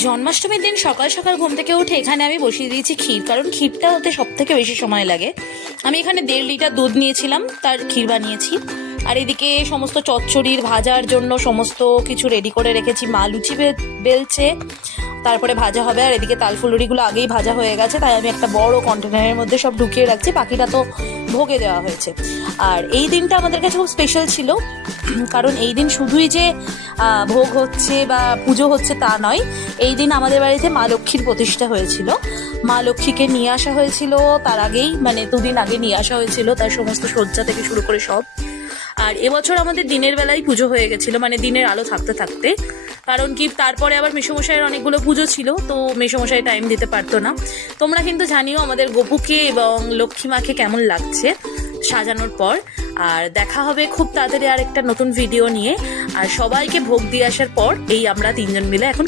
জন্মাষ্টমীর দিন সকাল সকাল ঘুম থেকে উঠে এখানে আমি বসিয়ে দিয়েছি ক্ষীর, কারণ ক্ষীরটা হতে সব থেকে বেশি সময় লাগে। আমি এখানে 1.5 লিটার দুধ নিয়েছিলাম, তার ক্ষীর বানিয়েছি। আর এদিকে সমস্ত চচ্চড়ির ভাজার জন্য সমস্ত কিছু রেডি করে রেখেছি। মা লুচি বেলছে, তারপরে ভাজা হবে। আর এদিকে তালফুলুরিগুলো আগেই ভাজা হয়ে গেছে, তাই আমি একটা বড় কন্টেনারের মধ্যে সব ঢুকিয়ে রাখছি, বাকিটা তো ভোগে দেওয়া হয়েছে। আর এই দিনটা আমাদের কাছে খুব স্পেশাল ছিল, কারণ এই দিন শুধুই যে ভোগ হচ্ছে বা পুজো হচ্ছে তা নয়, এই দিন আমাদের বাড়িতে মা লক্ষ্মীর প্রতিষ্ঠা হয়েছিল। মা লক্ষ্মীকে নিয়ে আসা হয়েছিল তার আগেই, মানে 2 দিন আগে নিয়ে আসা হয়েছিল, তার সমস্ত সজ্জা থেকে শুরু করে সব। আর এবছর আমাদের দিনের বেলায় পুজো হয়ে গেছিল, মানে দিনের আলো থাকতে থাকতে। কারণ কি, তারপরে আবার মেসোমশাইয়ের অনেকগুলো পুজো ছিল, তো মেসোমশাই টাইম দিতে পারতো না। তোমরা কিন্তু জানিও আমাদের গপুকে এবং লক্ষ্মী মাকে কেমন লাগছে সাজানোর পর। আর দেখা হবে খুব তাড়াতাড়ি আর একটা নতুন ভিডিও নিয়ে। আর সবাইকে ভোগ দিয়ে আসার পর এই আমরা 3জন মিলে এখন